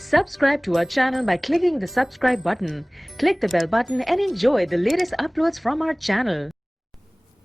Subscribe to our channel by clicking the subscribe button. Click the bell button and enjoy the latest uploads from our channel.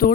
2